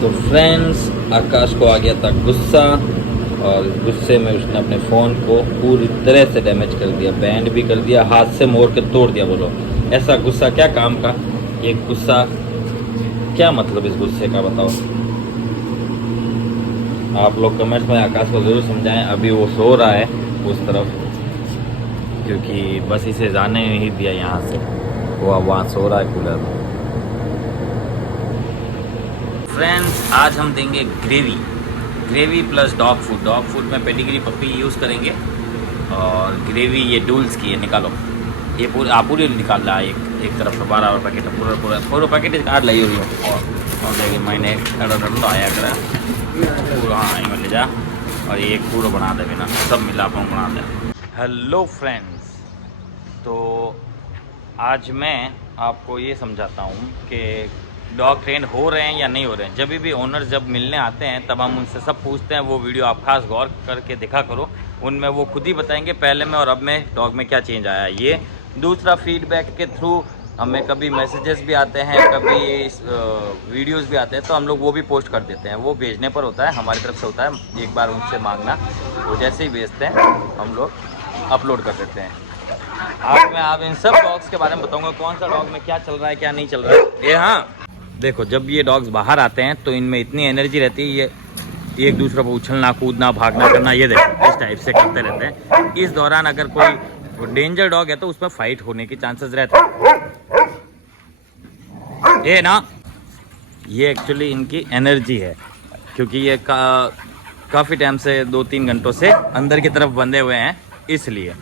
तो फ्रेंड्स, आकाश को आ गया था गुस्सा और गुस्से में उसने अपने फ़ोन को पूरी तरह से डैमेज कर दिया, बैंड भी कर दिया, हाथ से मोड़ के तोड़ दिया। बोलो ऐसा गुस्सा क्या काम का? ये गुस्सा क्या मतलब इस गुस्से का बताओ? आप लोग कमेंट्स में आकाश को ज़रूर समझाएं। अभी वो सो रहा है उस तरफ, क्योंकि बस इसे जाने नहीं दिया यहाँ से, वो अब वहाँ सो रहा है कूलर में। फ्रेंड्स, आज हम देंगे ग्रेवी प्लस डॉग फूड में पेडिग्री पप्पी यूज़ करेंगे और ग्रेवी ये डूल्स की है। निकालो ये पूरी निकाल रहा है एक तरफ से 12 पैकेट पूरा पैकेट काट लाई हुई और देखिए मैंने तो आया करा पूरा। हाँ ले जा और ये पूरा बना दे बिना सब मिला बना दे। हेलो फ्रेंड्स, तो आज मैं आपको ये समझाता हूँ कि डॉग ट्रेन हो रहे हैं या नहीं हो रहे हैं। जब भी ओनर जब मिलने आते हैं तब हम उनसे सब पूछते हैं। वो वीडियो आप खास गौर करके देखा करो, उनमें वो खुद ही बताएंगे पहले में और अब में डॉग में क्या चेंज आया है। ये दूसरा फीडबैक के थ्रू हमें कभी मैसेजेस भी आते हैं, कभी वीडियोस भी आते हैं, तो हम लोग वो भी पोस्ट कर देते हैं। वो भेजने पर होता है, हमारी तरफ से होता है, एक बार उनसे मांगना, वो जैसे ही भेजते हैं हम लोग अपलोड कर देते हैं। आज मैं आप इन सब डॉग्स के बारे में बताऊँगा, कौन सा डॉग में क्या चल रहा है क्या नहीं चल रहा है। ये हाँ देखो, जब ये डॉग्स बाहर आते हैं तो इनमें इतनी एनर्जी रहती है, ये एक दूसरे को उछलना कूदना भागना करना, ये देखो इस टाइप से करते रहते हैं। इस दौरान अगर कोई डेंजर डॉग है तो उसमें फाइट होने के चांसेस रहते हैं। ये ना, ये एक्चुअली इनकी एनर्जी है, क्योंकि ये काफ़ी टाइम से 2-3 घंटों से अंदर की तरफ बंधे हुए हैं, इसलिए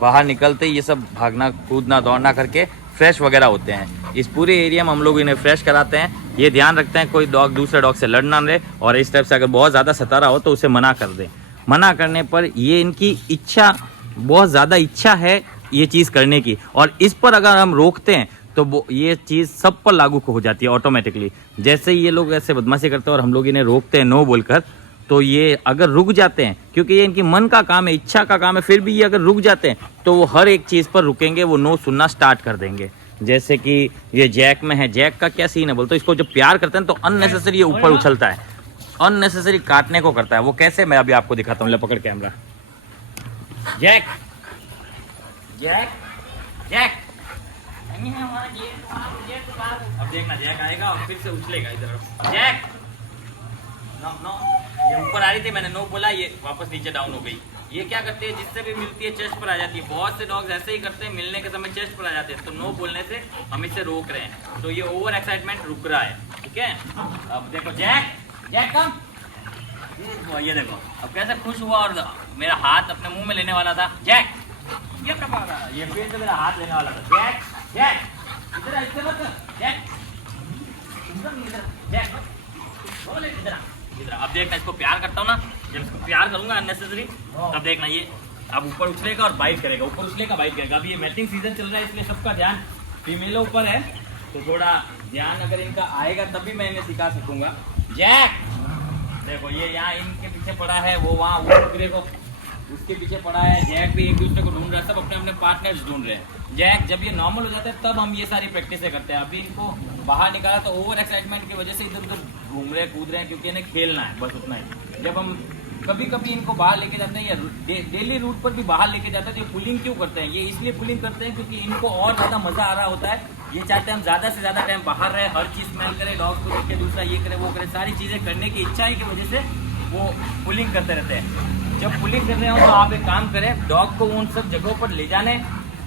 बाहर निकलते ही ये सब भागना कूदना दौड़ना करके फ्रेश वगैरह होते हैं। इस पूरे एरिया में हम लोग इन्हें फ्रेश कराते हैं। ये ध्यान रखते हैं कोई डॉग दूसरे डॉग से लड़ना रहे, और इस टाइप से अगर बहुत ज़्यादा सता रहा हो तो उसे मना कर दें। मना करने पर ये इनकी इच्छा, बहुत ज़्यादा इच्छा है ये चीज़ करने की, और इस पर अगर हम रोकते हैं तो वो ये चीज़ सब पर लागू हो जाती है ऑटोमेटिकली। जैसे ही ये लोग ऐसे बदमाशी करते हैं और हम लोग इन्हें रोकते हैं नो बोलकर, तो ये अगर रुक जाते हैं, क्योंकि ये इनकी मन का काम है, इच्छा का काम है, फिर भी ये अगर रुक जाते हैं तो वो हर एक चीज़ पर रुकेंगे, वो नो सुनना स्टार्ट कर देंगे। जैसे कि ये जैक में है, जैक का क्या सीन है बोलते, इसको जब प्यार करते हैं तो अननेसेसरी ये ऊपर उछलता है, अननेसेसरी काटने को करता है। वो कैसे, मैं अभी आपको दिखाता हूँ, ले पकड़ कैमरा। जैक जैक जैक, अब देखना जैक आएगा और फिर से उछलेगा इधर। जैक नो नो, ये ऊपर आ रही थी, मैंने नो बोला, ये वापस नीचे डाउन हो गई। ये क्या करती है, जिससे भी मिलती है चेस्ट पर आ जाती है। बहुत से डॉग्स ऐसे ही करते हैं, मिलने के समय चेस्ट पर आ जाते हैं, तो नो बोलने से हम इसे रोक रहे हैं, तो ये ओवर एक्साइटमेंट रुक रहा है। ठीक है, अब देखो जैक जैक कम, ये देखो अब कैसे खुश हुआ और मेरा हाथ अपने मुंह में लेने वाला था। जैक ये कब आ रहा है, ये फिर से मेरा हाथ लेने वाला था। जैक जैक इधर ऐसे मत, जैक जैक बोले इधर इधर। अब देखना, इसको प्यार करता हूँ ना, जब इसको प्यार करूंगा अननेसेसरी, तब देखना ये अब ऊपर उछलेगा और बाइट करेगा, ऊपर उछलेगा बाइट करेगा। अभी ये मैटिंग सीजन चल रहा है, इसलिए सबका ध्यान फीमेलों ऊपर है, तो थोड़ा ध्यान अगर इनका आएगा तभी मैं इन्हें सिखा सकूंगा। जैक देखो, ये यहाँ इनके पीछे पड़ा है, वो वहाँ वो उसके पीछे पड़ा है। जैक भी एक दूसरे को ढूंढ रहा है, सब अपने अपने पार्टनर्स ढूंढ रहे हैं। जैक जब ये नॉर्मल हो जाता है तब हम ये सारी प्रैक्टिसें करते हैं। अभी इनको बाहर निकाला तो ओवर एक्साइटमेंट की वजह से इधर उधर घूम रहे कूद रहे हैं, क्योंकि इन्हें खेलना है, बस उतना ही। जब हम कभी कभी इनको बाहर लेके जाते हैं या डेली रूट पर भी बाहर लेके जाते हैं, तो ये पुलिंग क्यों करते हैं? ये इसलिए पुलिंग करते हैं क्योंकि इनको और ज़्यादा मज़ा आ रहा होता है। ये चाहते हैं हम ज़्यादा से ज़्यादा टाइम बाहर रहे, हर चीज़ स्मेल करें, डॉग को देख के दूसरा ये करे वो करे, सारी चीज़ें करने की इच्छा की वजह से वो पुलिंग करते रहते हैं। जब पुलिंग कर रहे हो तो आप एक काम करें, डॉग को उन सब जगहों पर ले जाने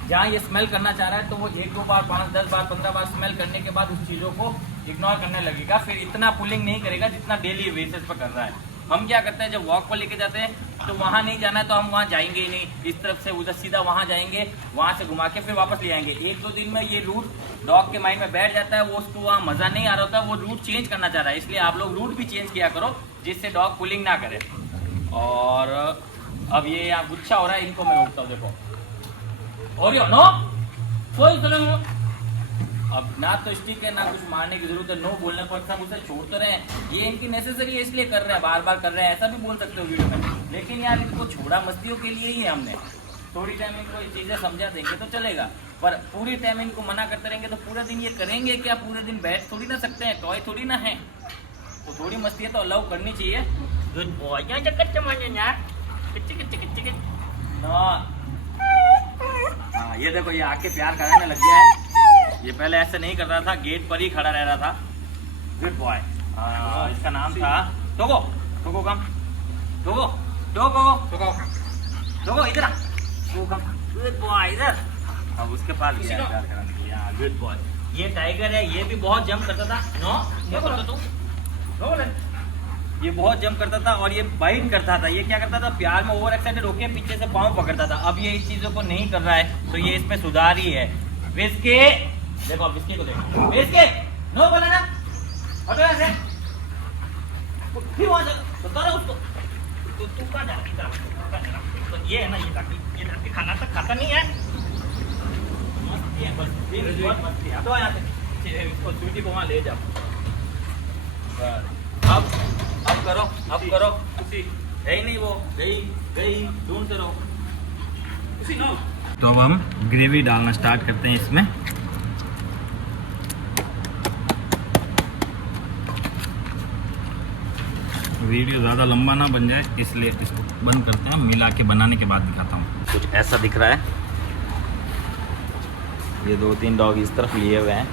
जहाँ ये स्मेल करना चाह रहा है, तो वो 1-2 बार 5-10 बार 15 बार स्मेल करने के बाद उस चीज़ों को इग्नोर करने लगेगा। फिर इतना पुलिंग नहीं करेगा जितना डेली बेसिस पर कर रहा है। हम क्या करते हैं, जब वॉक पर लेके जाते हैं तो वहाँ नहीं जाना है तो हम वहाँ जाएंगे ही नहीं, इस तरफ से उधर सीधा वहाँ जाएंगे, वहाँ से घुमा के फिर वापस ले आएंगे। 1-2 दिन में ये रूट डॉग के माइंड में बैठ जाता है, वो उसको वहाँ मज़ा नहीं आ रहा होता, वो रूट चेंज करना चाह रहा है। इसलिए आप लोग रूट भी चेंज किया करो, जिससे डॉग पुलिंग ना करे। और अब ये यहाँ गुच्छा हो रहा है, इनको मैं रोकता हूँ, देखो और नो कोई अब ना तो स्टिक है ना कुछ मारने की जरूरत है, नो बोलने पर सब उसे छोड़ते रहे। ये इनकी नेसेसरी है इसलिए कर रहे हैं, बार बार कर रहे हैं, ऐसा भी बोल सकते हो वीडियो में। लेकिन यार इनको छोड़ा मस्तियों के लिए ही है हमने। थोड़ी टाइम इनको ये चीज़ें समझा देंगे तो चलेगा, पर पूरी टाइम इनको मना करते रहेंगे तो पूरा दिन ये करेंगे क्या? पूरे दिन बैठ थोड़ी ना सकते हैं, टॉय थोड़ी ना है। तो थोड़ी मस्ती है तो अलाउ करनी चाहिए। Good boy. यहाँ चक्कर मारने यार, हाँ ये देखो ये आके प्यार कराने लग गया है। ये पहले ऐसे नहीं कर रहा था, गेट पर ही खड़ा रह रहा था। Good boy. इसका नाम था टोगो। टोगो कम, टोगो टोगो टोगो टोगो इधर आ, टोगो कम। गुड बॉय इधर। अब उसके पास गया प्यार कराने के लिए। Good boy. ये टाइगर है, ये भी बहुत जंप करता था। नो क्या बोलता तू? नो बोले। ये बहुत जंप करता था और ये बाइट करता था। ये क्या करता था, प्यार में ओवर एक्साइटेड होके पीछे से पाँव पकड़ता था। अब ये इस चीजों को नहीं कर रहा है, तो ये इसमें सुधार ही है। विस्की देखो, अब विस्की को देखो। विस्की नो बोला ना, हटो यहाँ से। फिर वहाँ से तो करो उसको। तो तू कहाँ जा रहा? तो ये है ना, ये ताकि खाना तक खाता नहीं है। मस्ती है बस, बहुत मस्ती है। हटो यहाँ से, इसको स्वीटी को वहाँ ले जाओ। अब करो, अब करो। उसी है ही नहीं, वो गई गई, ढूंढते रहो उसी। नो तो अब हम ग्रेवी डालना स्टार्ट करते हैं इसमें। वीडियो ज़्यादा लंबा ना बन जाए इसलिए इसको बंद करते हैं। मिला के बनाने के बाद दिखाता हूँ। कुछ ऐसा दिख रहा है। ये 2-3 डॉग इस तरफ लिए हुए हैं।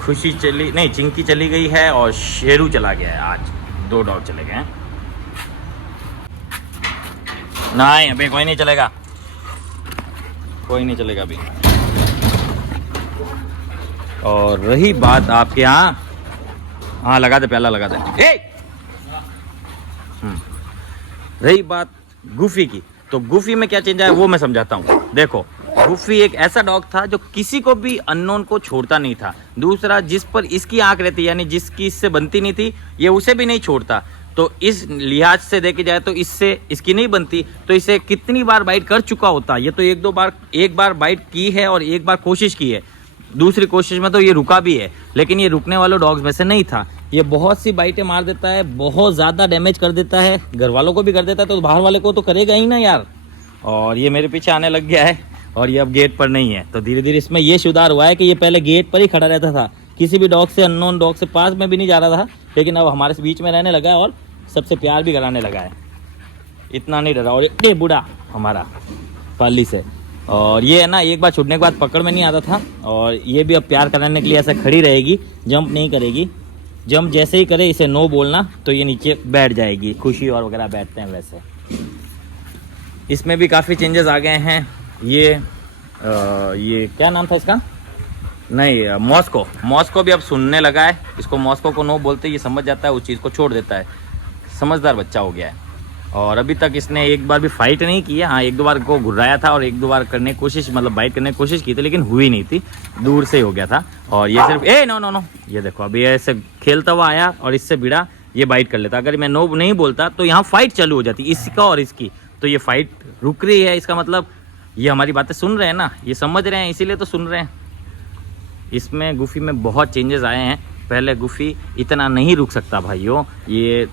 खुशी चली नहीं, चिंकी चली गई है और शेरू चला गया है। आज 2 डॉग चले गए हैं। नहीं अभी कोई नहीं चलेगा, कोई नहीं चलेगा अभी। और रही बात आपके यहाँ, हाँ लगा दे, प्याला लगा दे। रही बात गुफी की, तो गुफी में क्या चेंज आया वो मैं समझाता हूँ। देखो गुफी एक ऐसा डॉग था जो किसी को भी अननोन को छोड़ता नहीं था। दूसरा, जिस पर इसकी आंख रहती, यानी जिसकी इससे बनती नहीं थी, ये उसे भी नहीं छोड़ता। तो इस लिहाज से देखे जाए तो इससे इसकी नहीं बनती, तो इसे कितनी बार बाइट कर चुका होता। ये तो एक बार बाइट की है और एक बार कोशिश की है। दूसरी कोशिश में तो ये रुका भी है, लेकिन ये रुकने वाले डॉग्स में से नहीं था। ये बहुत सी बाइटें मार देता है, बहुत ज़्यादा डैमेज कर देता है, घर वालों को भी कर देता है, तो बाहर वाले को तो करेगा ही ना यार। और ये मेरे पीछे आने लग गया है और ये अब गेट पर नहीं है। तो धीरे धीरे इसमें ये सुधार हुआ है कि ये पहले गेट पर ही खड़ा रहता था, किसी भी डॉग से, अननोन डॉग से पास में भी नहीं जा रहा था। लेकिन अब हमारे बीच में रहने लगा है और सबसे प्यार भी कराने लगा है। इतना नहीं डरा। और ये बूढ़ा हमारा पाली से, और ये है ना, एक बार छूटने के बाद पकड़ में नहीं आता था। और ये भी अब प्यार कराने के लिए ऐसे खड़ी रहेगी, जंप नहीं करेगी। जंप जैसे ही करे इसे नो बोलना तो ये नीचे बैठ जाएगी। खुशी और वगैरह बैठते हैं वैसे। इसमें भी काफ़ी चेंजेस आ गए हैं। ये क्या नाम था इसका, नहीं मॉस्को भी अब सुनने लगा है। इसको मॉस्को को नो बोलते ये समझ जाता है, उस चीज़ को छोड़ देता है। समझदार बच्चा हो गया है। और अभी तक इसने एक बार भी फाइट नहीं की है। हाँ 1-2 बार को घुराया था और 1-2 बार करने की कोशिश, मतलब बाइट करने की कोशिश की थी, लेकिन हुई नहीं थी, दूर से ही हो गया था। और ये सिर्फ नो, ये देखो अभी ऐसे खेलता हुआ आया और इससे भिड़ा, ये बाइट कर लेता। अगर मैं नो नहीं बोलता तो यहाँ फाइट चालू हो जाती, इसका और इसकी। तो ये फाइट रुक रही है, इसका मतलब ये हमारी बातें सुन रहे हैं ना, ये समझ रहे हैं, इसीलिए तो सुन रहे हैं। इसमें गुफी में बहुत चेंजेस आए हैं। पहले गुफी इतना नहीं रुक सकता भाइयों, ये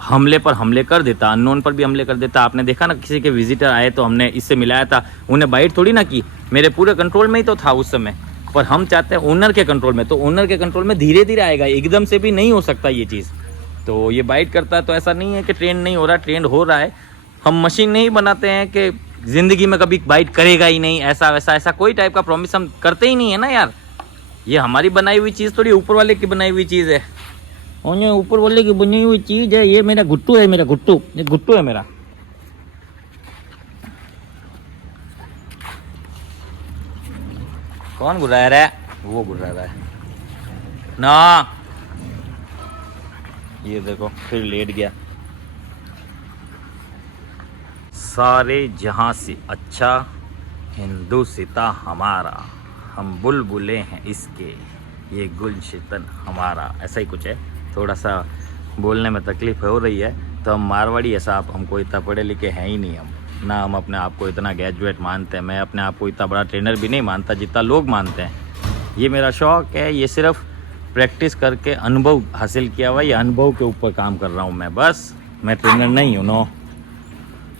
हमले पर हमले कर देता, अननोन पर भी हमले कर देता। आपने देखा ना, किसी के विजिटर आए तो हमने इससे मिलाया था, उन्हें बाइट थोड़ी ना की, मेरे पूरे कंट्रोल में ही तो था उस समय। पर हम चाहते हैं ओनर के कंट्रोल में, तो ओनर के कंट्रोल में धीरे धीरे आएगा, एकदम से भी नहीं हो सकता ये चीज़। तो ये बाइट करता है तो ऐसा नहीं है कि ट्रेंड नहीं हो रहा, ट्रेंड हो रहा है। हम मशीन नहीं बनाते हैं कि ज़िंदगी में कभी बाइट करेगा ही नहीं, ऐसा वैसा, ऐसा कोई टाइप का प्रॉमिस हम करते ही नहीं है ना यार। ये हमारी बनाई हुई चीज़ थोड़ी, ऊपर वाले की बनाई हुई चीज़ है। और ये ऊपर वाले की बनी हुई चीज़ है। ये मेरा गुट्टू है, मेरा गुट्टू, ये गुट्टू है मेरा। कौन गुर्रा रहा है? वो गुर्रा रहा है ना। ये देखो फिर लेट गया। सारे जहां से अच्छा हिंदुस्तां हमारा, हम बुलबुलें हैं इसके, ये गुलशितन हमारा, ऐसा ही कुछ है। थोड़ा सा बोलने में तकलीफ हो रही है। तो हम मारवाड़ी ऐसा, आप हमको इतना पढ़े लिखे हैं ही नहीं, हम ना हम अपने आप को इतना ग्रेजुएट मानते हैं। मैं अपने आप को इतना बड़ा ट्रेनर भी नहीं मानता जितना लोग मानते हैं। ये मेरा शौक़ है, ये सिर्फ प्रैक्टिस करके अनुभव हासिल किया हुआ, ये अनुभव के ऊपर काम कर रहा हूँ मैं। बस मैं ट्रेनर नहीं हूँ नो,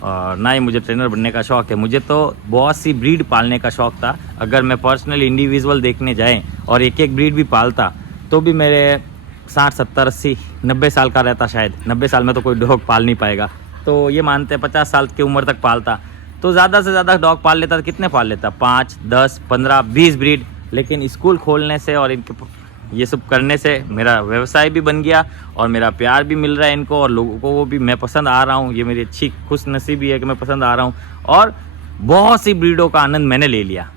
और ना ही मुझे ट्रेनर बनने का शौक़ है। मुझे तो बहुत सी ब्रीड पालने का शौक़ था। अगर मैं पर्सनल इंडिविजुअल देखने जाएँ और एक एक ब्रीड भी पालता तो भी मेरे 60, 70, 80, 90 साल का रहता, शायद 90 साल में तो कोई डॉग पाल नहीं पाएगा, तो ये मानते हैं 50 साल की उम्र तक पालता, तो ज़्यादा से ज़्यादा डॉग पाल लेता। कितने पाल लेता? 5, 10, 15, 20 ब्रीड। लेकिन स्कूल खोलने से और इनके ये सब करने से मेरा व्यवसाय भी बन गया और मेरा प्यार भी मिल रहा है इनको, और लोगों को वो भी मैं पसंद आ रहा हूँ। ये मेरी अच्छी खुश नसीबी है कि मैं पसंद आ रहा हूँ, और बहुत सी ब्रीडों का आनंद मैंने ले लिया।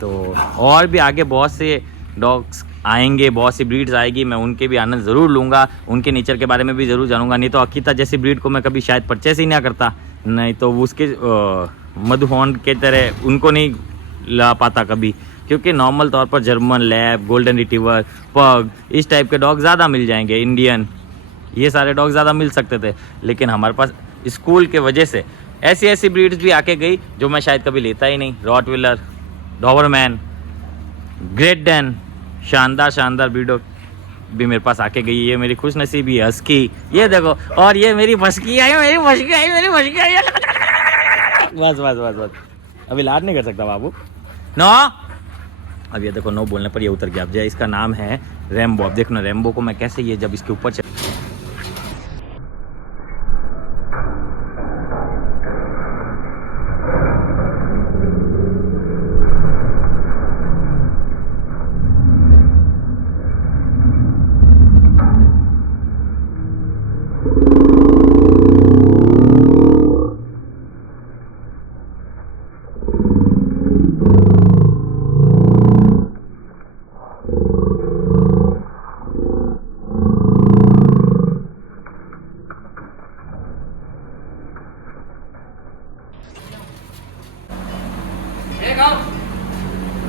तो और भी आगे बहुत से डॉग्स आएंगे, बहुत सी ब्रीड्स आएगी, मैं उनके भी आनंद ज़रूर लूँगा, उनके नेचर के बारे में भी ज़रूर जानूँगा। नहीं तो अकीता जैसी ब्रीड को मैं कभी शायद परचेस ही ना करता, नहीं तो उसके मधुहॉर्न के तरह उनको नहीं ला पाता कभी, क्योंकि नॉर्मल तौर पर जर्मन लैब, गोल्डन रिट्रीवर, पग, इस टाइप के डॉग ज़्यादा मिल जाएंगे, इंडियन, ये सारे डॉग ज़्यादा मिल सकते थे। लेकिन हमारे पास स्कूल के वजह से ऐसी ऐसी ब्रीड्स भी आके गई जो मैं शायद कभी लेता ही नहीं। रॉटविलर, डॉबरमैन, ग्रेट डैन, शानदार शानदार ब्रीडों भी मेरे पास आके गई। ये मेरी खुश नसीबी है। हस्की, ये देखो, और ये मेरी फसकी आई, मेरी फसकी आई, मेरी फसकी आई। बस बस बस बस, अभी लाड नहीं कर सकता बाबू। नो, अब ये देखो, नो बोलने पर ये उतर गया। अब इसका नाम है रैम्बो। अब देखो ना रैम्बो को मैं कैसे, ये जब इसके ऊपर चल,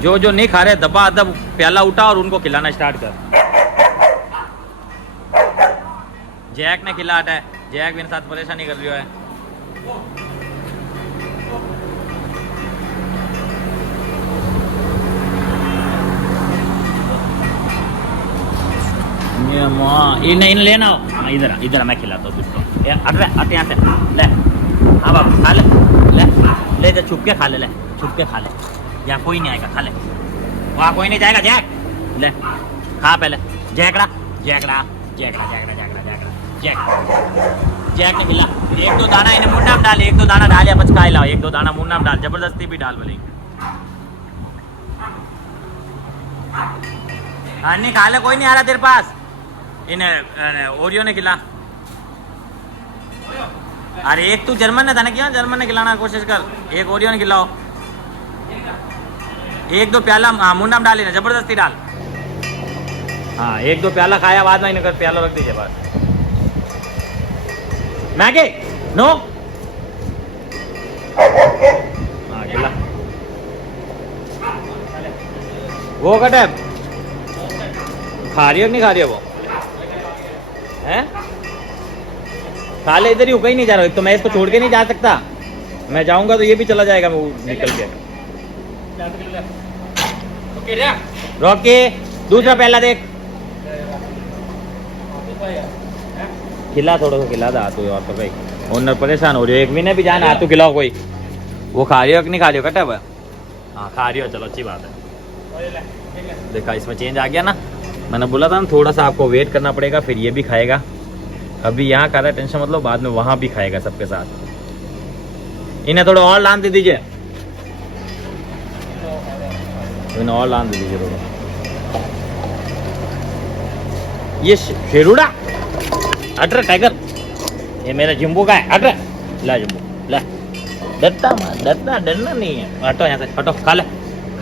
जो जो नहीं खा रहे दबा दब प्याला उठा और उनको खिलाना स्टार्ट कर। जैक ने खिलाटा है, जैक मेरे साथ परेशानी कर रही है। इन लेना हो, इधर इधर मैं खिलाता हूँ तुझको। हट यहाँ से, ले। हाँ बाबू खा ले, ले ले, छुप के खा ले, छुप के खा ले, यहाँ कोई नहीं आएगा, खा ले, वहाँ कोई नहीं जाएगा। जैक ले, खा पहले। जैकड़ा जैकड़ा जैकड़ा जैकड़ा जैकड़ा जैकड़ा जैक, जैक ने खिला। 1-2 दाना इन्हें मुन्ना में डाल, 1-2 दाना डाल या बच खा लाओ, 1-2 दाना मुन्ना में डाल, जबरदस्ती भी डाल बोलेंगे। हाँ नहीं खा ले, कोई नहीं आ रहा तेरे पास। इन्हें ओरियो ने खिला। अरे एक तू जर्मन ने था ना, क्या जर्मन ने खिलाना कोशिश कर, एक ओरियो ने खिलाओ। 1-2 प्याला मुन्ना में डाली ना, जबरदस्ती डाल। हाँ 1-2 प्याला खाया, बाद में इन्हें कर प्याला रख दीजिए बस। मैगी नो, हाँ खिला। वो कटे खा रही हो नहीं खा रही हो वो है? खा ले, इधर ही कहीं नहीं जा रहा। तो मैं इसको छोड़ के नहीं जा सकता, मैं जाऊंगा तो ये भी चला जाएगा वो निकल के। रॉकी दूसरा पहला देख, खिला, थोड़ा सा खिला दा तू, और तो भाई ओनर परेशान हो रही है। एक महीने भी जाना, तू खिलाओ कोई। वो खा रही हो कि नहीं खा रही हो कटा? हाँ खा रही हो, चलो अच्छी बात है। देखा इसमें चेंज आ गया ना, मैंने बोला था ना थोड़ा सा आपको वेट करना पड़ेगा, फिर ये भी खाएगा। अभी यहाँ खा रहा है, टेंशन मतलब, बाद में वहाँ भी खाएगा सबके साथ। इन्हें थोड़ा और लान दे दीजिए, इन्हें और लान दे दीजिए थोड़ा। ये शेरूड़ा अटर टाइगर, ये मेरा जिम्बू का है। अटर ला जिम्बू ला, डरना नहीं है। हटो यहाँ से, हटो, खा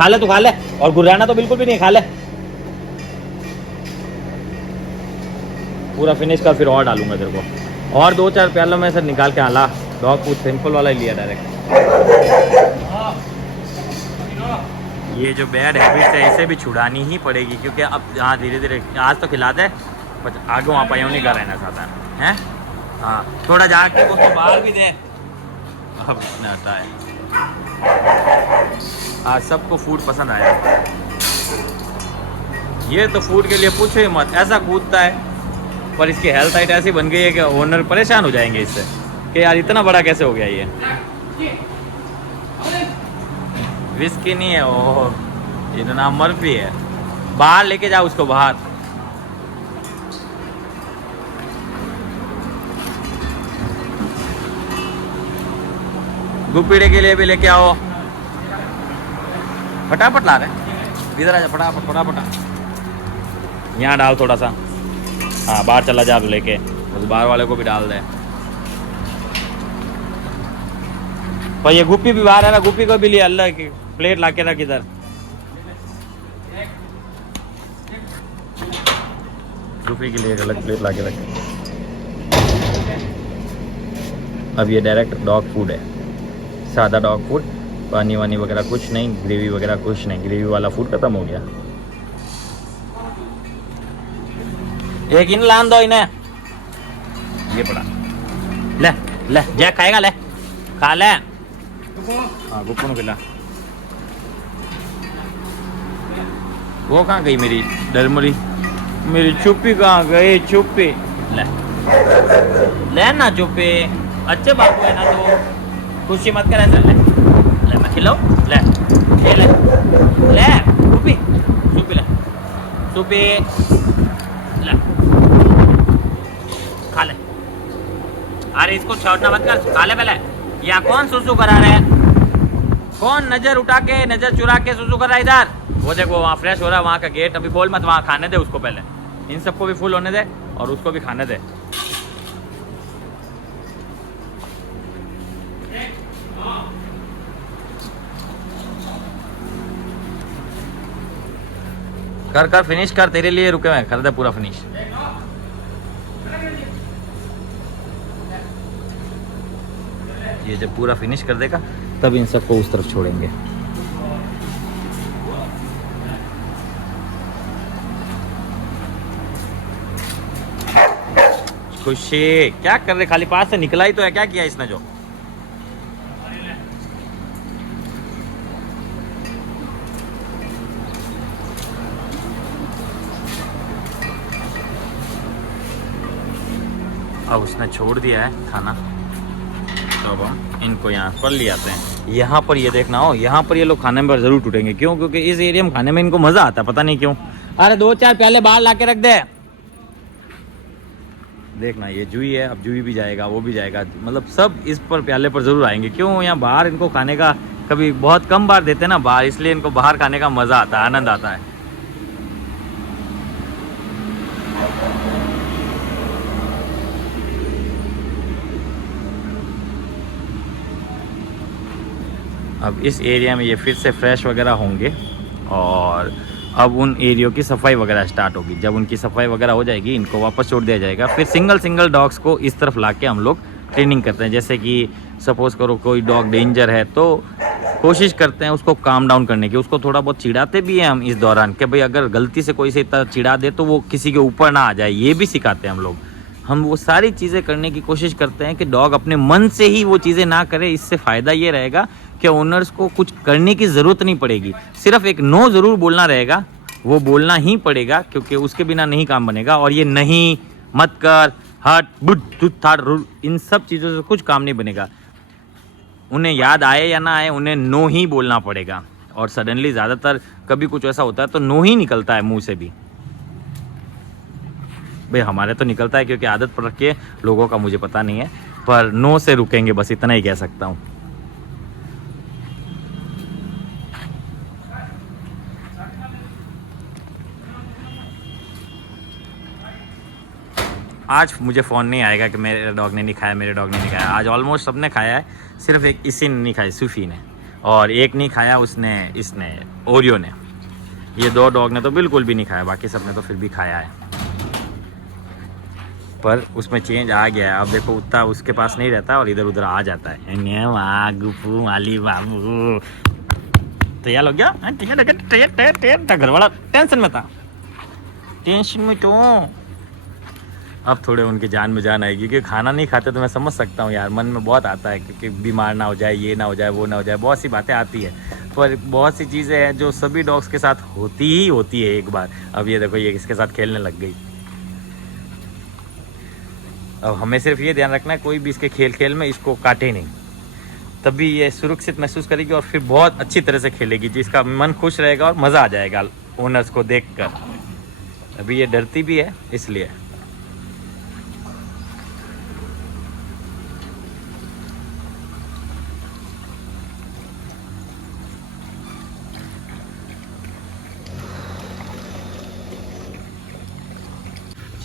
ले तू, खा ले। और गुर्राना तो बिल्कुल भी नहीं, खा ले पूरा फिनिश कर, फिर और डालूंगा तेरे को। और 2-4 प्यालों में से निकाल के हाला। डॉग फूड सिंपल वाला ही लिया डायरेक्ट। ये जो बैड हैबिट है इसे भी छुड़ानी ही पड़ेगी, क्योंकि अब हाँ धीरे धीरे, आज तो खिला दे, बट आगे वहाँ पयोनी का रहना चाहता है। हाँ थोड़ा जाके उसको बाहर भी दे। अब इतना आता है, आज सबको फूड पसंद आया। ये तो फूड के लिए पूछो ही मत, ऐसा कूदता है। पर इसकी हेल्थ हाइट ऐसी बन गई है कि ओनर परेशान हो जाएंगे इससे कि यार इतना बड़ा कैसे हो गया ये। विस्की नहीं है, ओह ये तो नाम मर्फी है। बाहर लेके जाओ उसको, बाहर गुप्पीड़े के लिए भी लेके आओ। फटाफट ला रहे, इधर आ जा, फटाफट फटाफट। यहाँ डाल थोड़ा सा, हाँ बाहर चला जा, आप लेके उस बाहर वाले को भी डाल दे। पर ये गुप्पी भी बाहर है ना, गुप्पी को भी लिए, अल्लाह की प्लेट ला के रख इधर। गुप्पी के लिए अलग प्लेट ला के रख। अब ये डायरेक्ट डॉग फूड है, सादा डॉग फूड, पानी वानी वगैरह कुछ नहीं, ग्रेवी वगैरह कुछ नहीं। ग्रेवी वाला फूड खत्म हो गया। एक इन लान दो इन्हें, ये पड़ा ले ले, जय खाएगा, ले खा ले। हाँ गुप्पू को खिला। वो कहाँ गई मेरी डरमरी, मेरी चुप्पी कहाँ गई? चुप्पी ले ले ना, चुप्पी अच्छे बाबू है ना, तो खुशी मत कर ऐसा। ले ले, मैं खिलाऊं, ले ले ले ले, चुप्पी चुप्पी ले, चुप्पी ले खा ले। अरे इसको छोड़ना मत कर, खा ले पहले। या कौन सुसु करा रहा है? कौन नजर उठा के, नजर चुरा के सुसु कर रहा है इधर? वो देखो वहाँ फ्रेश हो रहा है, वहाँ का गेट अभी खोल मत, वहाँ खाने दे उसको पहले। इन सबको भी फुल होने दे और उसको भी खाने दे। कर कर फिनिश कर, तेरे लिए रुके हुए, कर दे पूरा फिनिश। ये जब पूरा फिनिश कर देगा तब इन सबको उस तरफ छोड़ेंगे। खुशी क्या कर रहे? खाली पास से निकला ही तो है, क्या किया इसने? जो अब उसने छोड़ दिया है खाना, तो अब हम इनको यहाँ पर ले आते हैं। यहाँ पर ये देखना हो, यहाँ पर ये लोग खाने में ज़रूर टूटेंगे। क्यों? क्योंकि इस एरिया में खाने में इनको मज़ा आता है, पता नहीं क्यों। अरे 2-4 प्याले बाहर ला के रख दे। देखना ये जूही है, अब जूही भी जाएगा, वो भी जाएगा, मतलब सब इस पर प्याले पर ज़रूर आएंगे। क्यों? यहाँ बाहर इनको खाने का कभी बहुत कम बार देते हैं ना बाहर, इसलिए इनको बाहर खाने का मज़ा आता है, आनंद आता है। अब इस एरिया में ये फिर से फ्रेश वगैरह होंगे और अब उन एरियो की सफाई वगैरह स्टार्ट होगी। जब उनकी सफाई वगैरह हो जाएगी, इनको वापस छोड़ दिया जाएगा। फिर सिंगल डॉग्स को इस तरफ लाके हम लोग ट्रेनिंग करते हैं। जैसे कि सपोज़ करो कोई डॉग डेंजर है तो कोशिश करते हैं उसको काम डाउन करने की। उसको थोड़ा बहुत चिढ़ाते भी हैं हम इस दौरान कि भाई अगर गलती से कोई से इतना चिढ़ा दे तो वो किसी के ऊपर ना आ जाए, ये भी सिखाते हैं हम लोग। हम वो सारी चीज़ें करने की कोशिश करते हैं कि डॉग अपने मन से ही वो चीज़ें ना करे। इससे फ़ायदा ये रहेगा कि ओनर्स को कुछ करने की ज़रूरत नहीं पड़ेगी, सिर्फ एक नो ज़रूर बोलना रहेगा, वो बोलना ही पड़ेगा क्योंकि उसके बिना नहीं काम बनेगा। और ये नहीं, मत कर, हट, बुट, तुत, थाट, इन सब चीज़ों से कुछ काम नहीं बनेगा। उन्हें याद आए या ना आए, उन्हें नो ही बोलना पड़ेगा। और सडनली ज़्यादातर कभी कुछ ऐसा होता है तो नो ही निकलता है मुँह से भी। भाई हमारे तो निकलता है क्योंकि आदत पड़ रखी है, लोगों का मुझे पता नहीं है, पर नो से रुकेंगे, बस इतना ही कह सकता हूँ। आज मुझे फ़ोन नहीं आएगा कि मेरे डॉग ने नहीं खाया, मेरे डॉग ने नहीं खाया। आज ऑलमोस्ट सबने खाया है, सिर्फ एक इसी ने नहीं खाई, सूफी ने, और एक नहीं खाया इसने ओरियो ने। ये 2 डॉग ने तो बिल्कुल भी नहीं खाया, बाकी सब ने तो फिर भी खाया है। पर उसमें चेंज आ गया है। अब देखो उतना उसके पास नहीं रहता और इधर उधर आ जाता है। वाह गुप्पू माली बाबू तैयार हो गया। घर वाला टेंशन में था, टेंशन में तो अब थोड़े उनकी जान में जान आएगी। क्योंकि खाना नहीं खाते तो मैं समझ सकता हूँ यार, मन में बहुत आता है क्योंकि बीमार ना हो जाए, ये ना हो जाए, वो ना हो जाए, बहुत सी बातें आती है। पर बहुत सी चीज़ें हैं जो सभी डॉग्स के साथ होती है एक बार। अब ये देखो ये इसके साथ खेलने लग गई। अब हमें सिर्फ ये ध्यान रखना है कोई भी इसके खेल में इसको काटे नहीं, तभी ये सुरक्षित महसूस करेगी और फिर बहुत अच्छी तरह से खेलेगी, जिसका मन खुश रहेगा और मज़ा आ जाएगा ओनर्स को देखकर। अभी ये डरती भी है इसलिए।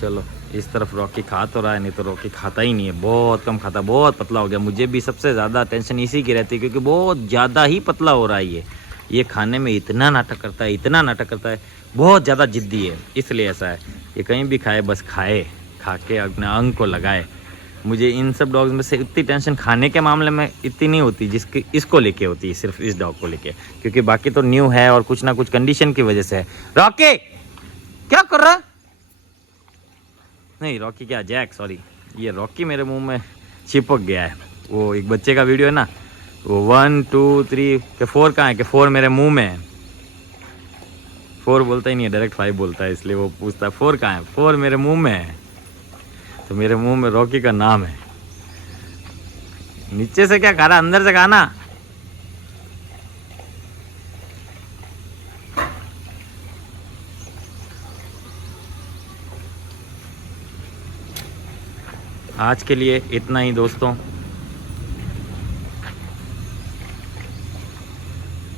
चलो इस तरफ रॉकी खा तो रहा है, नहीं तो रॉकी खाता ही नहीं है, बहुत कम खाता, बहुत पतला हो गया। मुझे भी सबसे ज़्यादा टेंशन इसी की रहती है क्योंकि बहुत ज़्यादा ही पतला हो रहा है ये खाने में इतना नाटक करता है, इतना नाटक करता है, बहुत ज़्यादा जिद्दी है, इसलिए ऐसा है। ये कहीं भी खाए बस खाए, खा के अपने अंग को लगाए। मुझे इन सब डॉग्स में से इतनी टेंशन खाने के मामले में इतनी नहीं होती जिसकी इसको लेके होती है, सिर्फ इस डॉग को लेके, क्योंकि बाकी तो न्यू है और कुछ ना कुछ कंडीशन की वजह से है। रॉकी क्या कर रहा है? नहीं रॉकी क्या, जैक सॉरी, ये रॉकी मेरे मुंह में चिपक गया है। वो एक बच्चे का वीडियो है ना, वो 1 2 3 के 4 कहाँ है, कि 4 मेरे मुंह में है। 4 बोलता ही नहीं है, डायरेक्ट 5 बोलता है, इसलिए वो पूछता है 4 कहाँ है, 4 मेरे मुंह में है। तो मेरे मुंह में रॉकी का नाम है। नीचे से क्या खा रहा, अंदर से खाना। आज के लिए इतना ही दोस्तों।